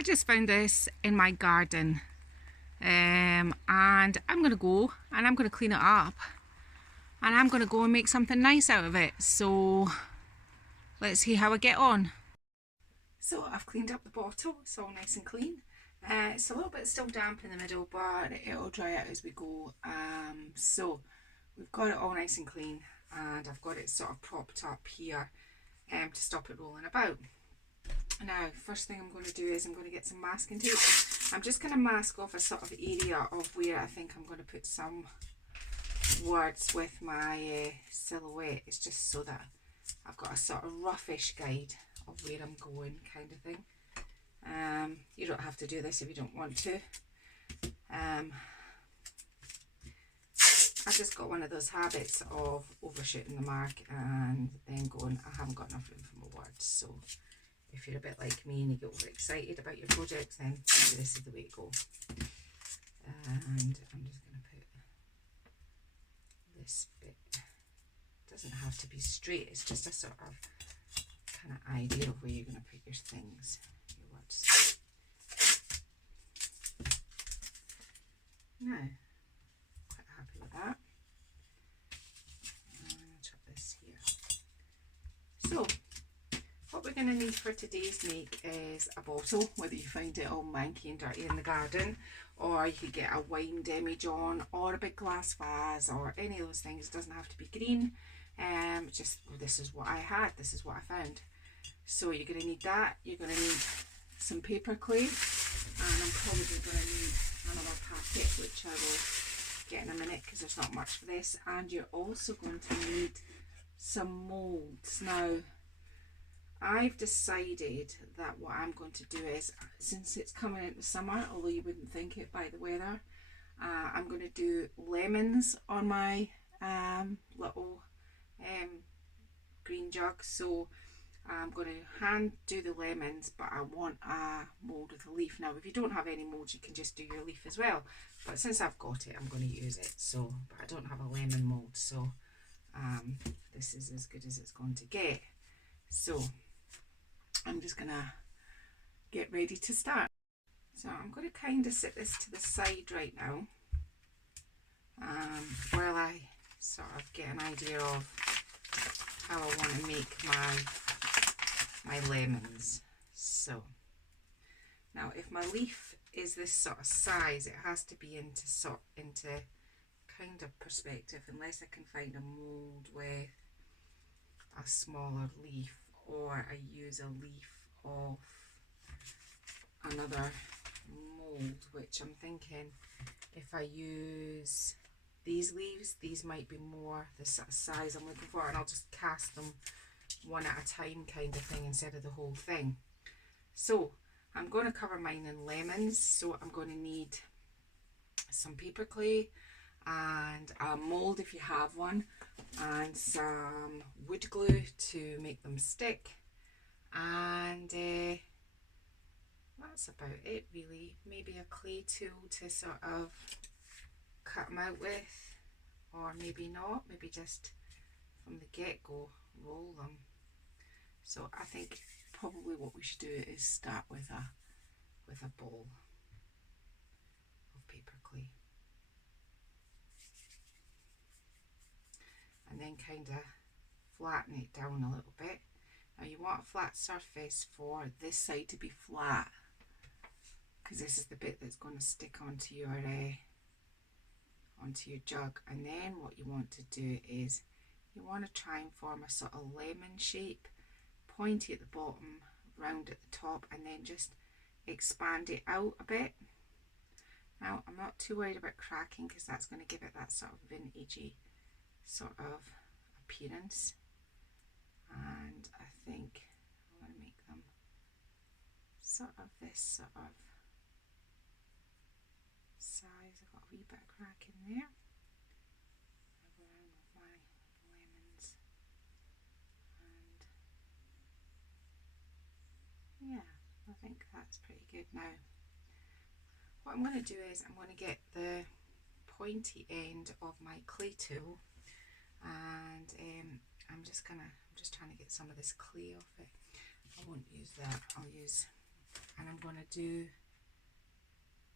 I just found this in my garden, and I'm going to go and I'm going to clean it up and I'm going to go and make something nice out of it. So let's see how I get on. So I've cleaned up the bottle, it's all nice and clean. It's a little bit still damp in the middle, but it'll dry out as we go. So we've got it all nice and clean, and I've got it sort of propped up here to stop it rolling about. Now, first thing I'm going to do is I'm going to get some masking tape. I'm just going to mask off a sort of area of where I think I'm going to put some words with my silhouette. It's just so that I've got a sort of roughish guide of where I'm going, kind of thing. You don't have to do this if you don't want to. I've just got one of those habits of overshooting the mark and then going, I haven't got enough room for my words. So if you're a bit like me and you get overexcited about your projects, then maybe this is the way to go. And I'm just going to put this bit. It doesn't have to be straight, it's just a sort of kind of idea of where you're going to put your things, your words. Now, quite happy with that. I'm going to chuck this here. So, what we're going to need for today's make is a bottle, whether you find it all manky and dirty in the garden, or you could get a wine demi-john, or a big glass vase, or any of those things. It doesn't have to be green. Just, this is what I had, this is what I found. So you're going to need that, you're going to need some paper clay, and I'm probably going to need another packet, which I will get in a minute because there's not much for this. And you're also going to need some moulds. Now, I've decided that what I'm going to do is, since it's coming into summer, although you wouldn't think it by the weather, I'm going to do lemons on my little green jug. So I'm going to hand do the lemons, but I want a mould with a leaf. Now, if you don't have any moulds, you can just do your leaf as well. But since I've got it, I'm going to use it. So, but I don't have a lemon mould, so this is as good as it's going to get. So I'm just going to get ready to start. So I'm going to kind of set this to the side right now, while I sort of get an idea of how I want to make my lemons. So now, if my leaf is this sort of size, it has to be into kind of perspective, unless I can find a mould with a smaller leaf, or I use a leaf of another mould, which I'm thinking if I use these leaves, these might be more the sort of size I'm looking for, and I'll just cast them one at a time kind of thing instead of the whole thing. So I'm going to cover mine in lemons, so I'm going to need some paper clay and a mould if you have one, and some wood glue to make them stick, and that's about it really. Maybe a clay tool to sort of cut them out with, or maybe not, maybe just from the get-go roll them. So I think probably what we should do is start with a ball of paper clay, and then kind of flatten it down a little bit. Now you want a flat surface for this side to be flat, because this is the bit that's going to stick onto your jug. And then what you want to do is you want to try and form a sort of lemon shape, pointy at the bottom, round at the top, and then just expand it out a bit. Now, I'm not too worried about cracking, because that's going to give it that sort of vintagey sort of appearance. And I think I want to make them sort of this sort of size. I've got a wee bit of crack in there. I'll go around with my lemons, and yeah, I think that's pretty good. Now, what I'm going to do is I'm going to get the pointy end of my clay tool, and I'm just trying to get some of this clay off it. I won't use that, I'll use and I'm going to do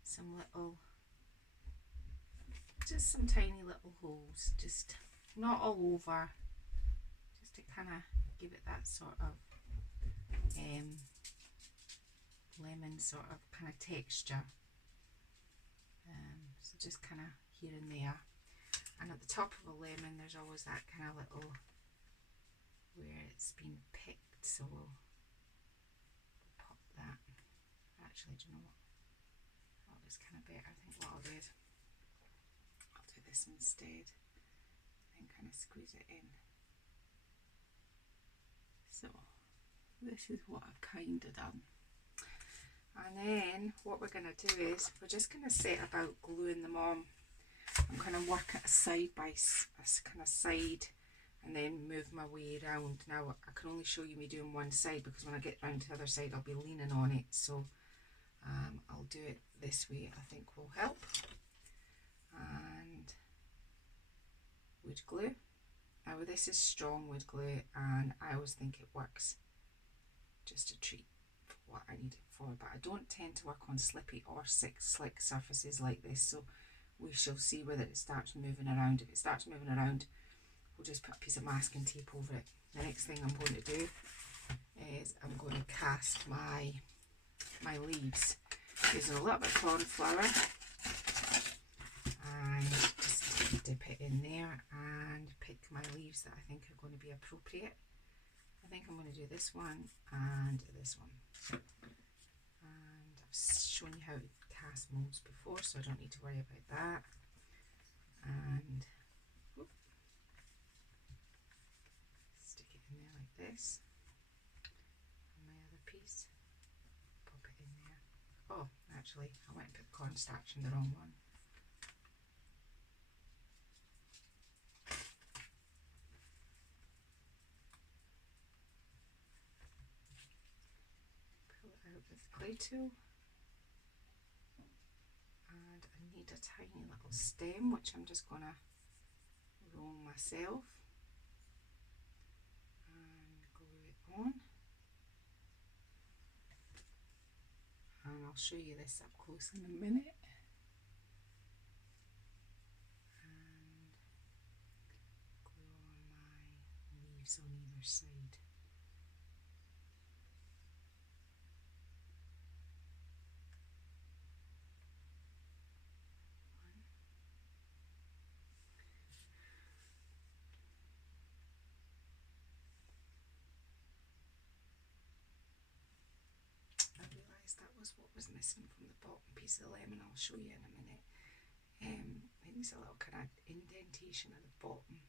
some little, just some tiny little holes, just not all over, just to kind of give it that sort of lemon sort of kind of texture. So just kind of here and there, and at the top of a lemon there's always that kind of little where it's been picked, so we'll pop that. Actually, do you know what? That looks kind of better. I think what I'll do is I'll do this instead and kind of squeeze it in. So this is what I've kind of done. And then what we're going to do is we're just going to set about gluing them on. I'm going to work at a side by a kind of side and then move my way around. Now I can only show you me doing one side because when I get round to the other side I'll be leaning on it, so I'll do it this way, I think will help. And wood glue. Now this is strong wood glue and I always think it works just a treat for what I need it for, but I don't tend to work on slippy or slick surfaces like this, so we shall see whether it starts moving around. If it starts moving around, we'll just put a piece of masking tape over it. The next thing I'm going to do is I'm going to cast my leaves using a little bit of corn flour and just dip it in there and pick my leaves that I think are going to be appropriate. I think I'm going to do this one and this one. And I've shown you how to cast molds before, so I don't need to worry about that. And whoop, stick it in there like this. And my other piece, pop it in there. Oh, actually, I went and put cornstarch in the wrong one. With the clay tool, and I need a tiny little stem which I'm just going to roll myself and glue it on, and I'll show you this up close in a minute. And glue on my leaves on either side. That was what was missing from the bottom piece of the lemon. I'll show you in a minute. I think there's a little kind of indentation at the bottom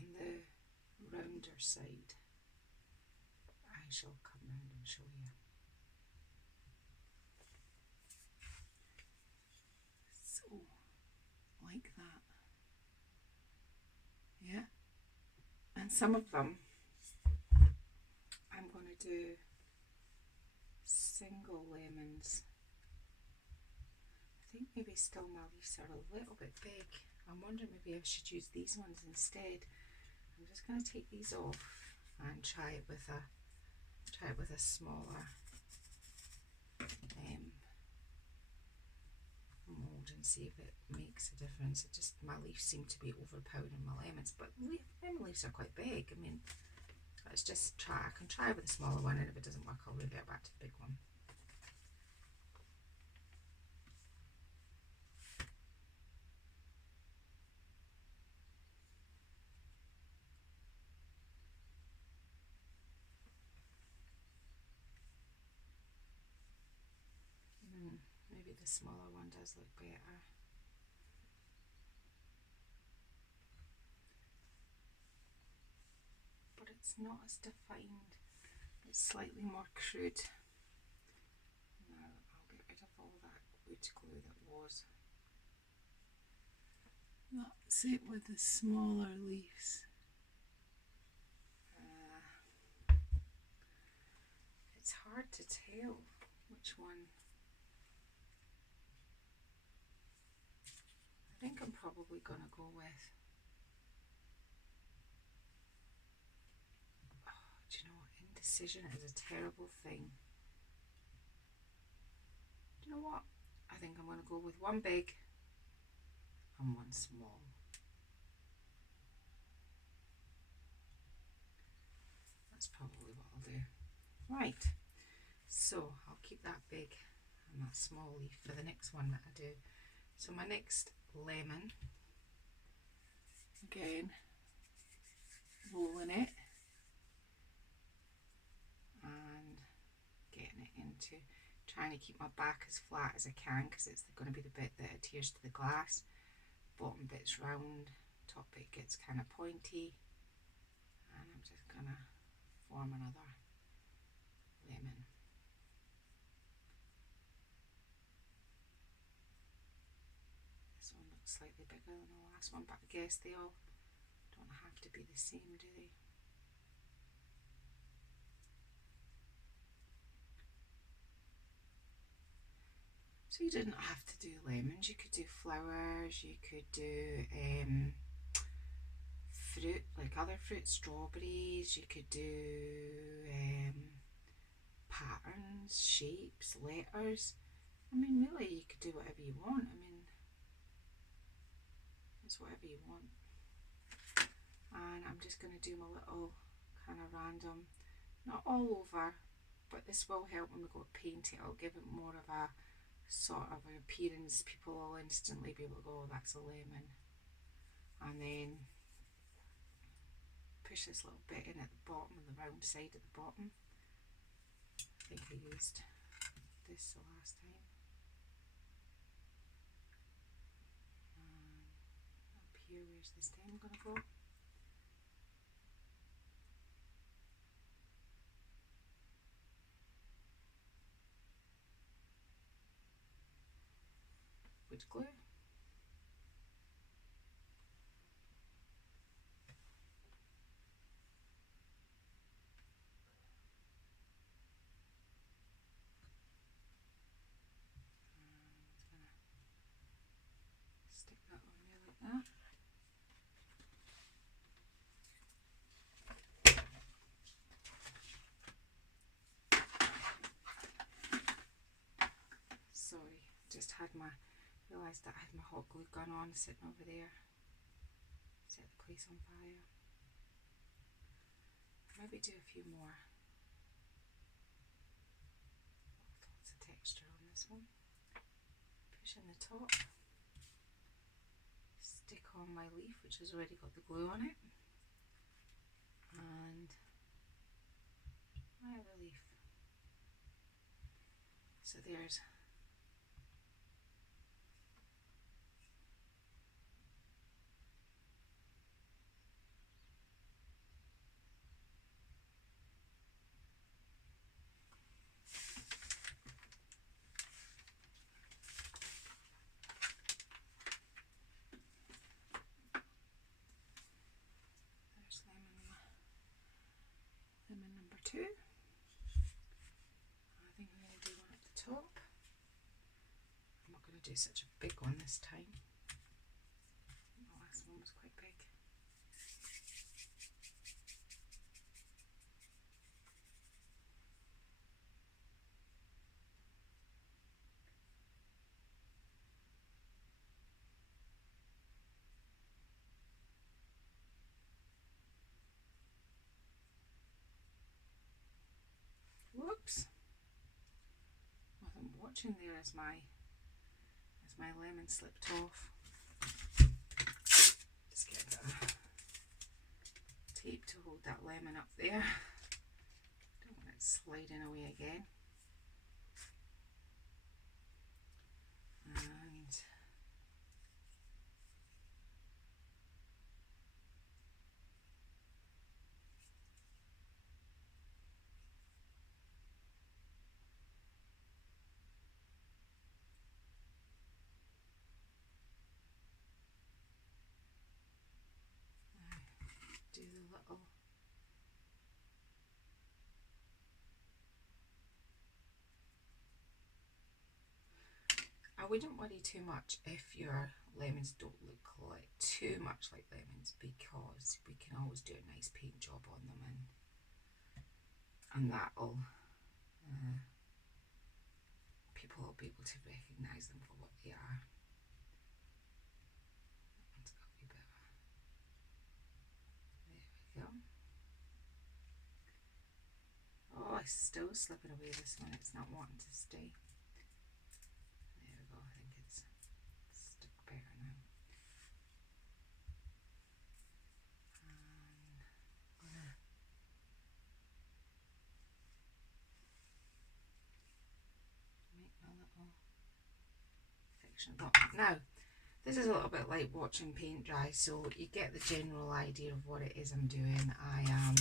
on the rounder side. I shall come round and show you. So, like that. Yeah. And some of them I'm going to do single lemons. I think maybe still my leaves are a little bit big. I'm wondering maybe I should use these ones instead. I'm just going to take these off and try it with a smaller mold and see if it makes a difference. It just, my leaves seem to be overpowering my lemons, but lemon leaves are quite big. I mean, let's just try. I can try with a smaller one, and if it doesn't work I'll revert back to the big one. Maybe the smaller one does look better. But it's not as defined. It's slightly more crude. Now I'll get rid of all that wood glue that was. That's it with the smaller leaves. It's hard to tell which one. I think I'm probably going to go with, oh, do you know what, indecision is a terrible thing. Do you know what? I think I'm going to go with one big and one small. That's probably what I'll do. Right, so I'll keep that big and that small leaf for the next one that I do. So my next lemon, again, rolling it and getting it into, trying to keep my back as flat as I can because it's going to be the bit that adheres to the glass. Bottom bit's round, top bit gets kind of pointy, and I'm just going to form another lemon. This one looks slightly bigger than the last one, but I guess they all don't have to be the same, do they? So you didn't have to do lemons, you could do flowers, you could do fruit, like other fruit, strawberries, you could do patterns, shapes, letters. I mean, really, you could do whatever you want. I mean, it's whatever you want. And I'm just going to do my little kind of random, not all over, but this will help when we go to paint it. It'll give it more of a sort of an appearance. People will instantly be able to go, oh, that's a lemon. And then push this little bit in at the bottom, on the round side at the bottom. I think I used this the last time. Up here, where's the stem going to go? Wood glue. Stick that on there like that. Sorry, just had realised that I had my hot glue gun on sitting over there. Set the place on fire. Maybe do a few more. Lots of texture on this one. Push in the top. Stick on my leaf, which has already got the glue on it. And my other leaf. So there's lemon number 2. I think I'm going to do one at the top. I'm not going to do such a big one this time. The last one was quite big. Whoops! Wasn't watching there as my lemon slipped off. Just get a bit of tape to hold that lemon up there. Don't want it sliding away again. And do the little I wouldn't worry too much if your lemons don't look like too much like lemons, because we can always do a nice paint job on them, and that'll people will be able to recognise them for what they are. It's got a wee bit of, there we go. Oh, it's still slipping away this one, it's not wanting to stay. There we go, I think it's stuck better now. Make a little section of that. Now, this is a little bit like watching paint dry, so you get the general idea of what it is I'm doing. I am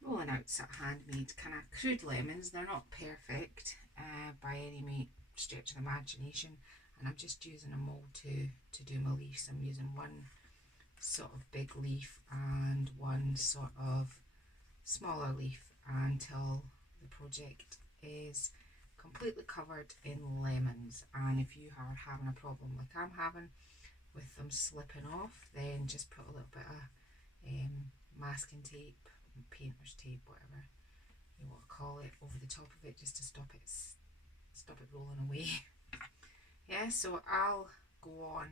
rolling out sort of handmade kind of crude lemons. They're not perfect by any stretch of the imagination, and I'm just using a mould to do my leaves. I'm using one sort of big leaf and one sort of smaller leaf until the project is completely covered in lemons. And if you are having a problem like I'm having with them slipping off, then just put a little bit of masking tape, painter's tape, whatever you want to call it, over the top of it, just to stop it rolling away. Yeah, so I'll go on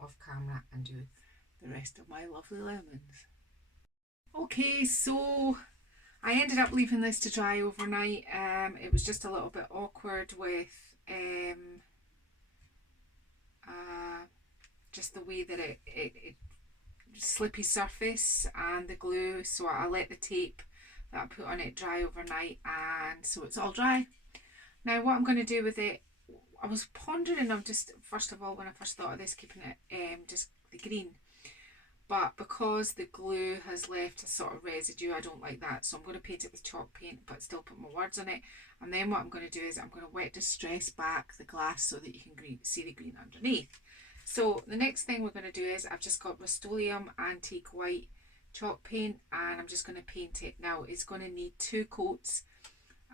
off camera and do the rest of my lovely lemons. Okay, so I ended up leaving this to dry overnight. It was just a little bit awkward with just the way that it slippy surface and the glue, so I let the tape that I put on it dry overnight, and so it's all dry. Now what I'm going to do with it, I was pondering of just, first of all, when I first thought of this, keeping it just the green, but because the glue has left a sort of residue, I don't like that, so I'm going to paint it with chalk paint but still put my words on it. And then what I'm going to do is I'm going to wet distress back the glass so that you can see the green underneath. So the next thing we're going to do is, I've just got Rust-Oleum Antique White chalk paint, and I'm just going to paint it. Now it's going to need 2 coats,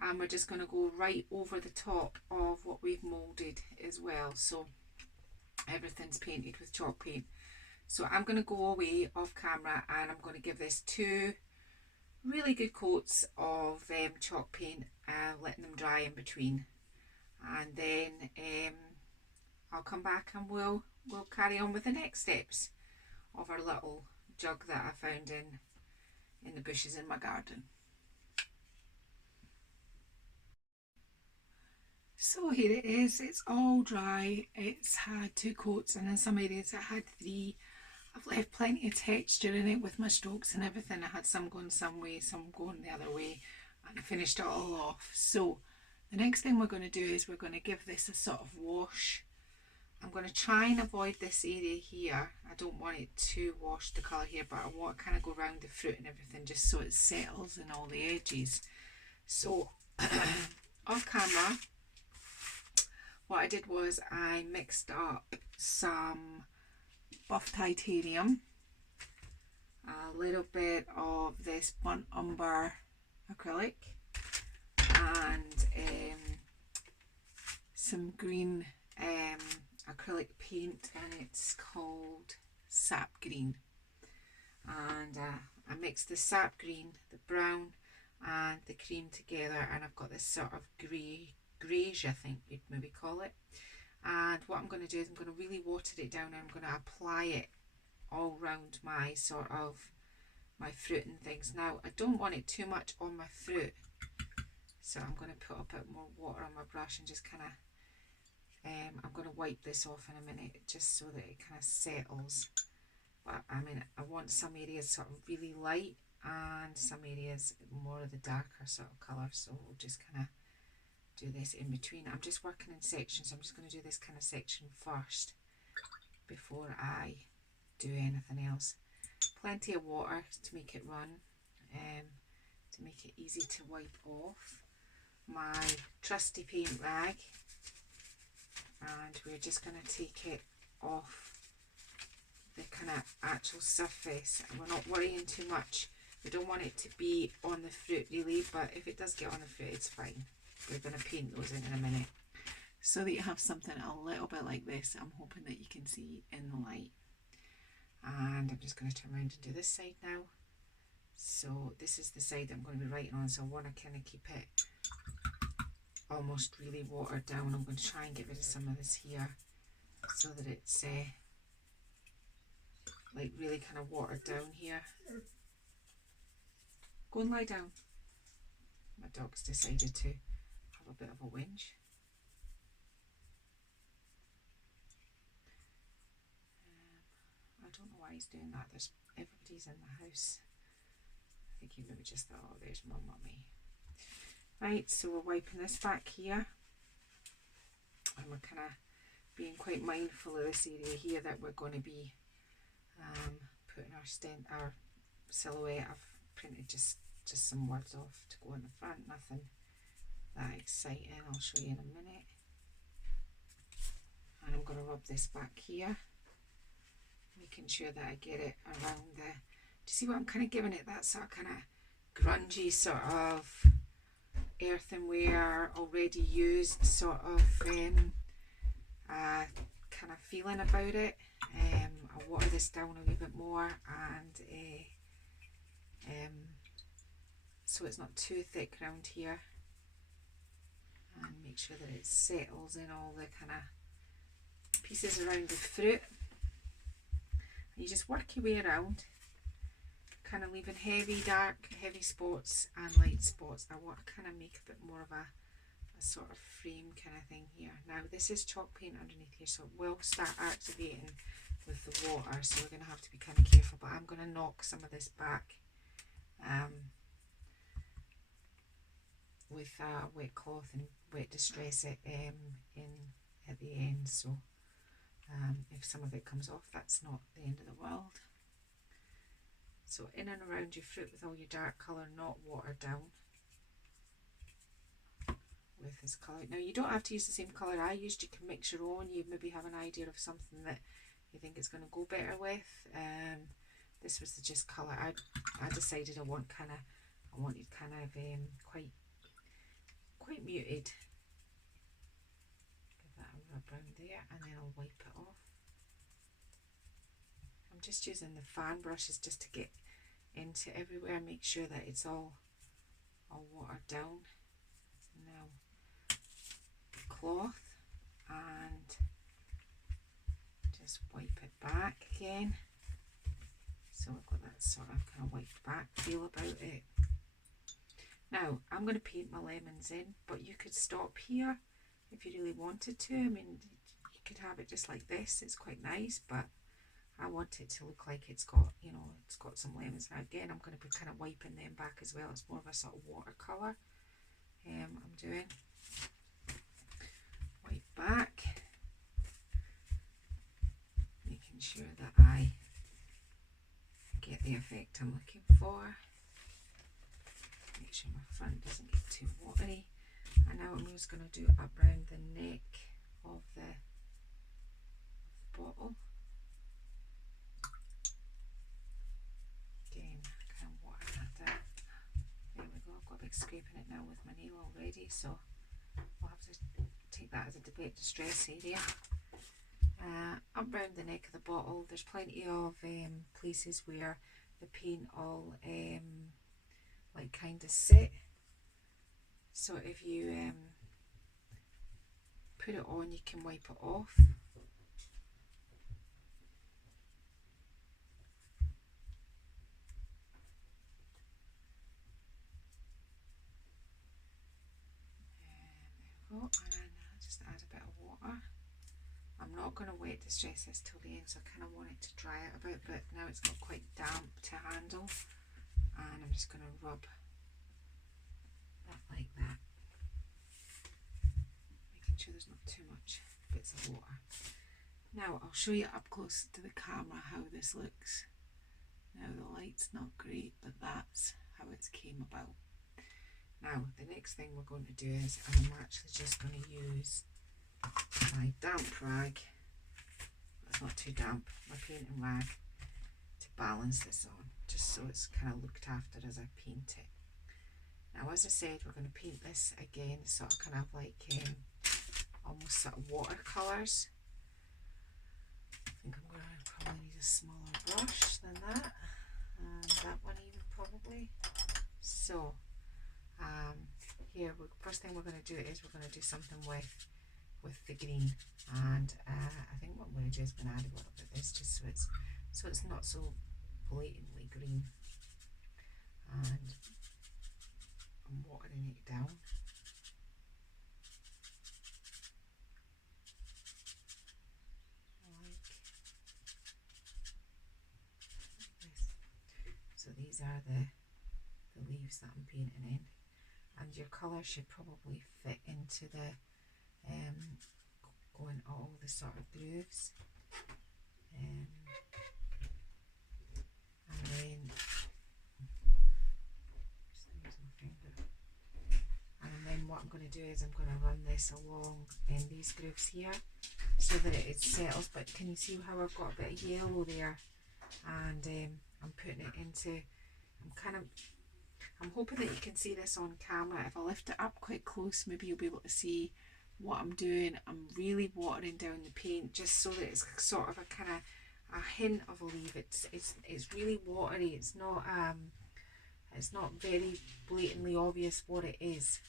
and we're just going to go right over the top of what we've moulded as well, so everything's painted with chalk paint. So I'm going to go away off camera and I'm going to give this 2 really good coats of chalk paint, letting them dry in between, and then I'll come back and we'll carry on with the next steps of our little jug that I found in the bushes in my garden. So here it is, it's all dry. It's had 2 coats, and in some areas it had 3. I've left plenty of texture in it with my strokes and everything. I had some going some way, some going the other way, and I finished it all off. So the next thing we're going to do is we're going to give this a sort of wash. I'm going to try and avoid this area here. I don't want it to wash the colour here, but I want to kind of go around the fruit and everything just so it settles in all the edges. So off camera, what I did was I mixed up some buff titanium, a little bit of this burnt umber acrylic, and some green acrylic paint, and it's called sap green. And I mixed the sap green, the brown and the cream together, and I've got this sort of greyish, I think you'd maybe call it. And what I'm going to do is I'm going to really water it down, and I'm going to apply it all round my sort of my fruit and things. Now I don't want it too much on my fruit, so I'm going to put a bit more water on my brush and just kind of I'm going to wipe this off in a minute just so that it kind of settles. But I mean, I want some areas sort of really light and some areas more of the darker sort of colour, so we'll just kind of do this in between. I'm just working in sections, so I'm just going to do this kind of section first before I do anything else. Plenty of water to make it run, to make it easy to wipe off. My trusty paint rag, and we're just going to take it off the kind of actual surface, and we're not worrying too much. We don't want it to be on the fruit really, but if it does get on the fruit, it's fine. We're going to paint those in a minute so that you have something a little bit like this. I'm hoping that you can see in the light. And I'm just going to turn around and do this side now. So this is the side I'm going to be writing on, so I want to kind of keep it almost really watered down. I'm going to try and get rid of some of this here so that it's like really kind of watered down here. Go and lie down. My dog's decided to have a bit of a whinge. I don't know why he's doing that. Everybody's in the house. I think he maybe just thought, oh, there's my mummy. Right, so we're wiping this back here. And we're kind of being quite mindful of this area here that we're going to be putting our silhouette. I've printed just some words off to go in the front, nothing that exciting. I'll show you in a minute. And I'm going to rub this back here, making sure that I get it around the, do you see what I'm kind of giving it? That sort of kind of grungy sort of earthenware, already used sort of kind of feeling about it. I'll water this down a wee bit more, and so it's not too thick around here, and make sure that it settles in all the kind of pieces around the fruit. And you just work your way around, kind of leaving heavy, dark, heavy spots and light spots. I want to kind of make a bit more of a sort of frame kind of thing here. Now this is chalk paint underneath here, so it will start activating with the water, so we're going to have to be kind of careful, but I'm going to knock some of this back with a wet cloth and wet distress it in at the end, so if some of it comes off, that's not the end of the world. So in and around your fruit with all your dark colour, not watered down with this colour. Now you don't have to use the same colour I used, you can mix your own. You maybe have an idea of something that you think it's going to go better with. This was the just colour. I decided I wanted kind of quite muted. Give that a rub around there, and then I'll wipe it off. I'm just using the fan brushes just to get into everywhere, make sure that it's all watered down. Now cloth, and just wipe it back again, so I've got that sort of kind of wiped back feel about it. Now I'm going to paint my lemons in, but you could stop here if you really wanted to. I mean, you could have it just like this, it's quite nice, but I want it to look like it's got, you know, it's got some lemons. Now again, I'm going to be kind of wiping them back as well. It's more of a sort of watercolour I'm doing. Wipe back, making sure that I get the effect I'm looking for. Make sure my front doesn't get too watery. And now I'm just going to do it up around the neck of the bottle. Again, kind of water that down. There we go, I've got a big scrape in it now with my nail already, so I'll have to take that as a debate distress area. Up round the neck of the bottle, there's plenty of places where the paint all like kind of sit. So if you put it on, you can wipe it off. There we go, and then I'll just add a bit of water. I'm not going to wet distress this till the end, so I kind of want it to dry out a bit, but now it's got quite damp to handle, and I'm just going to rub that like that, making sure there's not too much bits of water. Now I'll show you up close to the camera how this looks. Now the light's not great, but that's how it came about. Now the next thing we're going to do is I'm actually just going to use my damp rag, that's not too damp, my painting rag, to balance this on, just so it's kind of looked after as I paint it. Now as I said, we're going to paint this again, sort of kind of like almost sort of watercolours. I think I'm going to probably need a smaller brush than that, and that one even probably. So here, first thing we're going to do is we're going to do something with the green, and I think what I'm going to do is I'm going to add a little bit of this just so it's not so blatantly green, and I'm watering it down. So these are the leaves that I'm painting in, and your colour should probably fit into the going all the sort of grooves, and then just use my finger. And then what I'm going to do is I'm going to run this along in these grooves here so that it settles. But can you see how I've got a bit of yellow there? And I'm putting it into, I'm hoping that you can see this on camera. If I lift it up quite close, maybe you'll be able to see what I'm doing. I'm really watering down the paint just so that it's sort of a kind of a hint of a leaf. It's really watery. It's not very blatantly obvious what it is.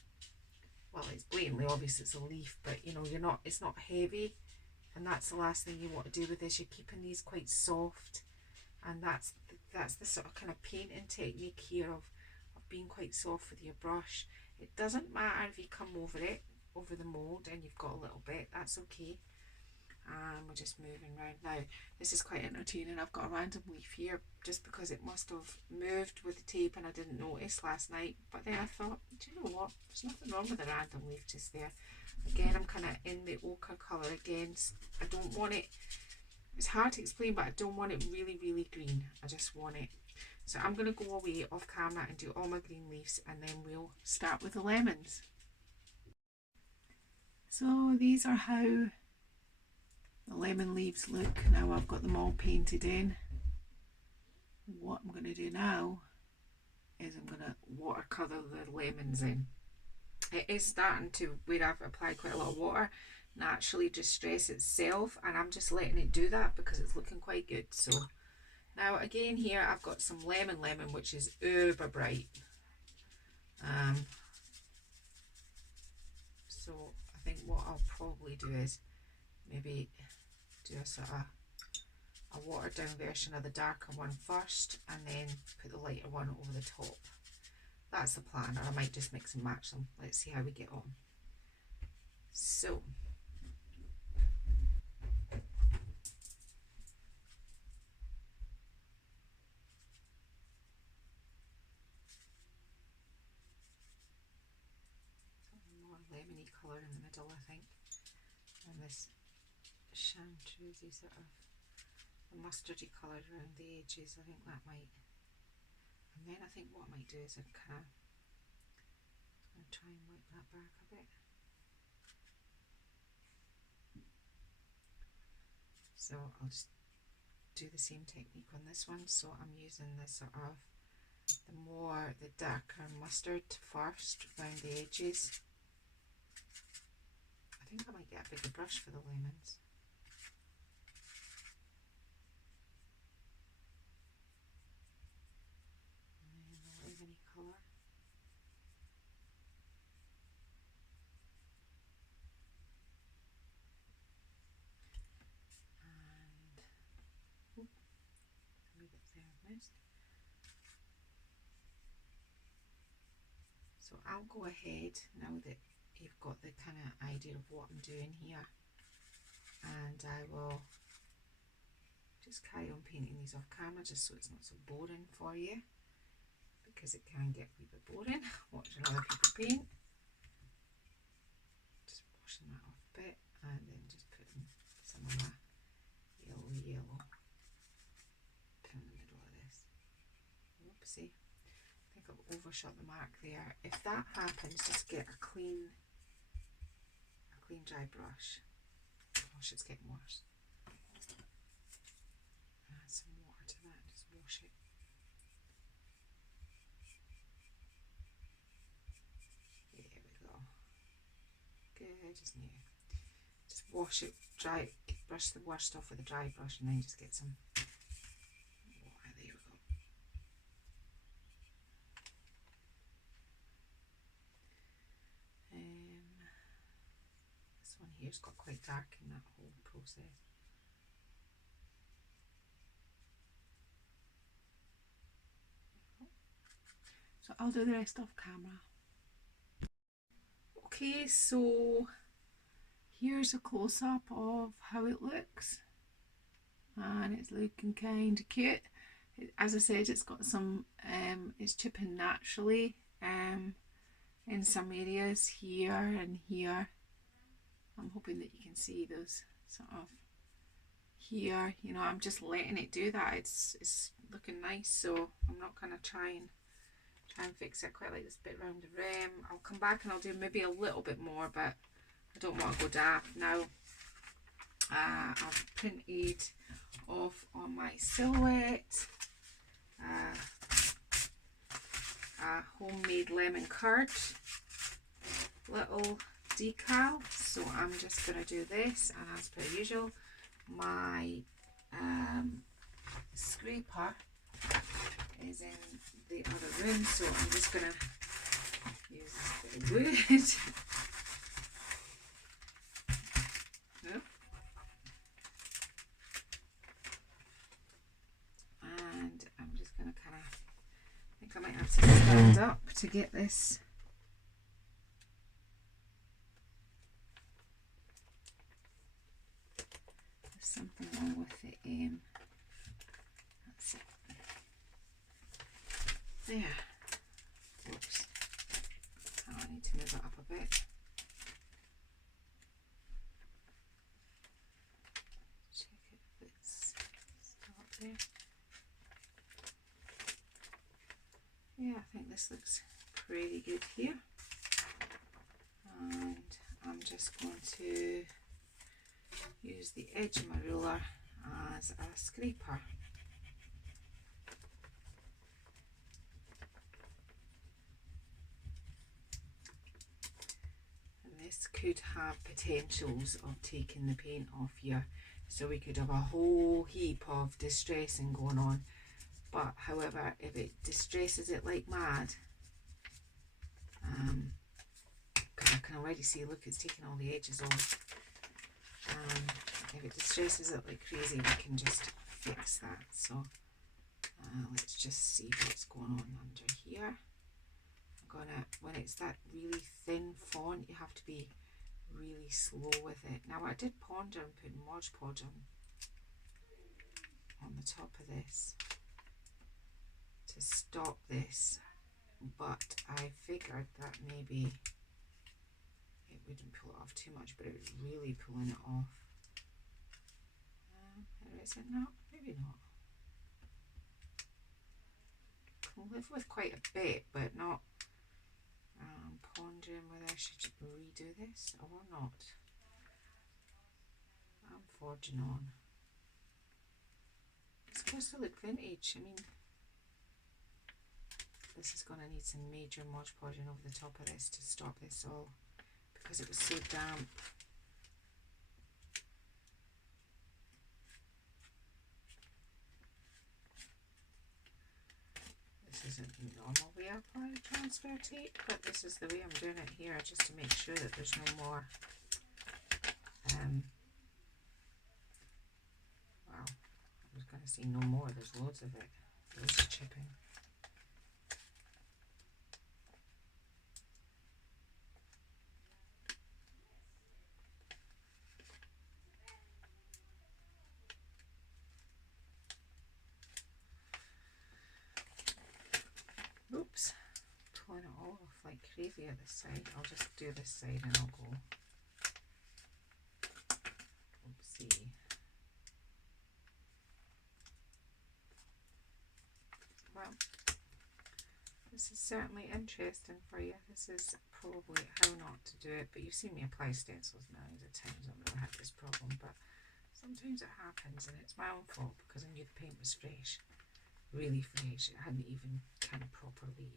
Well, it's blatantly obvious it's a leaf, but you know, it's not heavy, and that's the last thing you want to do with this. You're keeping these quite soft, and that's the sort of kind of painting technique here of being quite soft with your brush. It doesn't matter if you come over the mould and you've got a little bit, that's okay. And we're just moving around now. This is quite entertaining. I've got a random leaf here just because it must have moved with the tape and I didn't notice last night, but then I thought, do you know what, there's nothing wrong with a random leaf just there. Again, I'm kind of in the ochre colour again. I don't want it, it's hard to explain, but I don't want it really green. I just want it. So I'm going to go away off camera and do all my green leaves, and then we'll start with the lemons. So these are how the lemon leaves look. Now I've got them all painted in. What I'm going to do now is I'm going to watercolour the lemons in. It is starting to, where I've applied quite a lot of water, naturally distress itself, and I'm just letting it do that because it's looking quite good. So now again here I've got some lemon which is uber bright. So I think what I'll probably do is maybe do a sort of a watered down version of the darker one first, and then put the lighter one over the top. That's the plan, or I might just mix and match them. Let's see how we get on. So more lemony colour in the middle, I think, and this chartreusey sort of mustardy colour around the edges. I think that might, and then I think what I might do is I'm going to try and wipe that back a bit. So I'll just do the same technique on this one. So I'm using this sort of the darker mustard first around the edges. I think I might get a bigger brush for the lemons. And then the lemony colour. And a wee bit there I've missed. So I'll go ahead now that you've got the kind of idea of what I'm doing here, and I will just carry on painting these off camera just so it's not so boring for you, because it can get a wee bit boring watching other people paint. Just washing that off a bit, and then just putting some of my yellow put in the middle of this. Whoopsie, I think I've overshot the mark there. If that happens, just get a clean dry brush. Gosh, it's getting worse. Add some water to that and just wash it. There we go. Good as new. Just wash it dry, brush the worst off with a dry brush, and then just get some water. There we go. hair's got quite dark in that whole process. So I'll do the rest off camera. Okay, so here's a close-up of how it looks, and it's looking kind of cute. As I said, it's got some, it's chipping naturally in some areas here and here. I'm hoping that you can see those sort of here, you know, I'm just letting it do that. It's looking nice, so I'm not going to try and fix it. Quite like this bit around the rim. I'll come back and I'll do maybe a little bit more, but I don't want to go daft now. I've printed off on my silhouette a homemade lemon curd little decal, so I'm just going to do this, and as per usual, my scraper is in the other room, so I'm just going to use this bit of wood. And I'm just going to kind of, I think I might have to stand up to get this. There's something wrong with the aim. That's it. There. Whoops. Oh, I need to move it up a bit. Check it if it's still up there. Yeah, I think this looks pretty good here. And I'm just going to use the edge of my ruler as a scraper. And this could have potentials of taking the paint off here, so we could have a whole heap of distressing going on. But however, if it distresses it like mad, because I can already see, look, it's taking all the edges off. If it distresses it like crazy, we can just fix that. So let's just see what's going on under here. I'm gonna, when it's that really thin font, you have to be really slow with it. Now I did ponder and put Mod Podge on the top of this to stop this, but I figured that maybe it wouldn't pull it off too much, but it was really pulling it off. Or is it not? Maybe not. Can live with quite a bit, but not pondering whether I should redo this or not. I'm forging on. It's supposed to look vintage. I mean, this is going to need some major Mod Podging over the top of this to stop this all, because it was so damp. This isn't the normal way I apply transfer tape, but this is the way I'm doing it here, just to make sure that there's no more wow, I was going to say no more, there's loads of it, loads of chipping. Oops, pulling it all off like crazy at this side. I'll just do this side and I'll go. Oopsie. Well, this is certainly interesting for you. This is probably how not to do it, but you've seen me apply stencils millions of times. I've never had this problem, but sometimes it happens, and it's my own fault because I knew the paint was fresh. Really fresh. It hadn't even kind of properly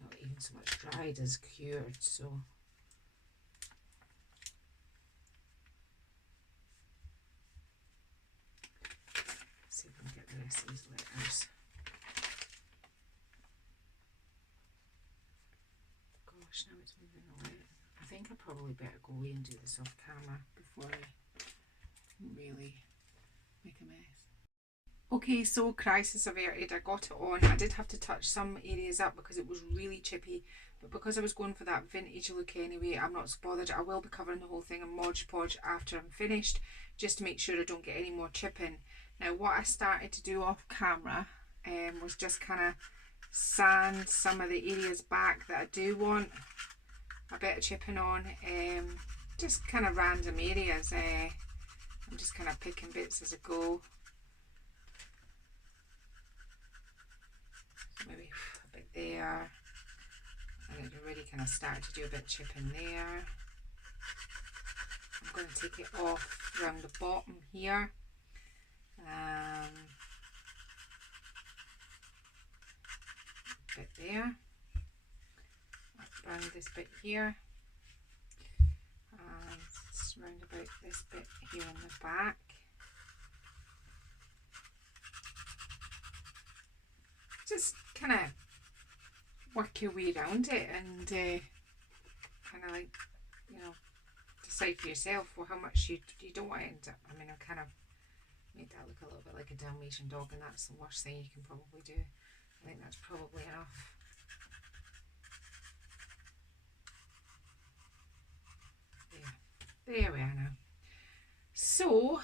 not even so much dried as cured, so let's see if we can get the rest of these letters. Gosh, now it's moving away. I think I probably better go away and do this off camera before I really make a mess. Okay, so crisis averted. I got it on. I did have to touch some areas up because it was really chippy, but because I was going for that vintage look anyway, I'm not so bothered. I will be covering the whole thing in Mod Podge after I'm finished, just to make sure I don't get any more chipping. Now, what I started to do off camera was just kind of sand some of the areas back that I do want a bit of chipping on, just kind of random areas. I'm just kind of picking bits as I go. Maybe a bit there, and it already kind of started to do a bit of chipping there. I'm going to take it off around the bottom here. A bit there, around this bit here, and round about this bit here in the back. Just kind of work your way around it and kind of like, you know, decide for yourself for how much you don't want it to. I mean, I kind of made that look a little bit like a Dalmatian dog, and that's the worst thing you can probably do. I think that's probably enough. There we are now. So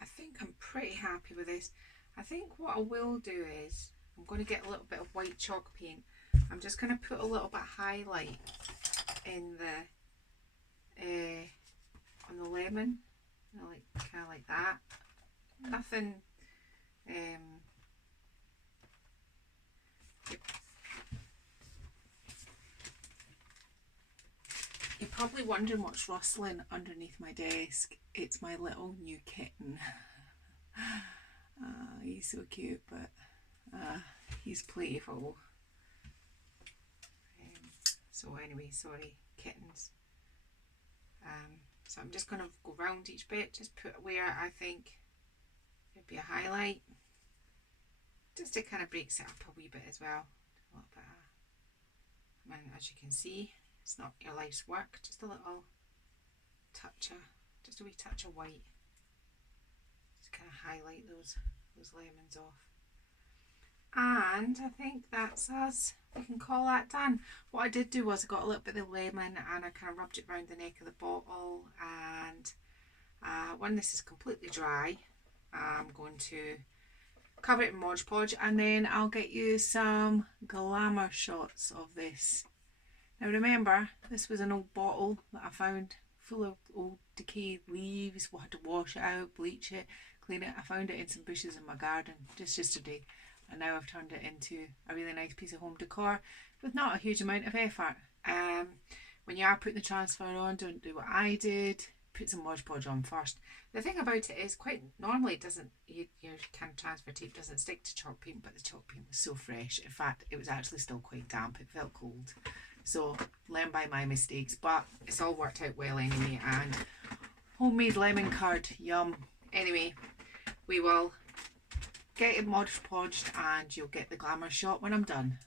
I think I'm pretty happy with this. I think what I will do is I'm going to get a little bit of white chalk paint. I'm just going to put a little bit of highlight in the on the lemon, you know, like kind of like that. Nothing. You're probably wondering what's rustling underneath my desk. It's my little new kitten. He's so cute, but he's playful. So anyway, sorry, kittens. So I'm just going to go round each bit, just put where I think it'd be a highlight, just to kind of breaks it up a wee bit as well. A little bit of, I mean, as you can see, it's not your life's work, just a little touch of, just a wee touch of white. Just kind of highlight those lemons off. And I think that's us. We can call that done. What I did do was I got a little bit of the lemon and I kind of rubbed it around the neck of the bottle, and when this is completely dry, I'm going to cover it in Mod Podge, and then I'll get you some glamour shots of this. Now remember, this was an old bottle that I found full of old decayed leaves. We had to wash it out, bleach it, clean it. I found it in some bushes in my garden just yesterday, and now I've turned it into a really nice piece of home decor with not a huge amount of effort. When you are putting the transfer on, don't do what I did. Put some Mod Podge on first. The thing about it is, quite normally it doesn't, your kind of transfer tape doesn't stick to chalk paint, but the chalk paint was so fresh. In fact, it was actually still quite damp. It felt cold. So learn by my mistakes, but it's all worked out well anyway. And homemade lemon curd, yum. Anyway, we will get it Mod Podged and you'll get the glamour shot when I'm done.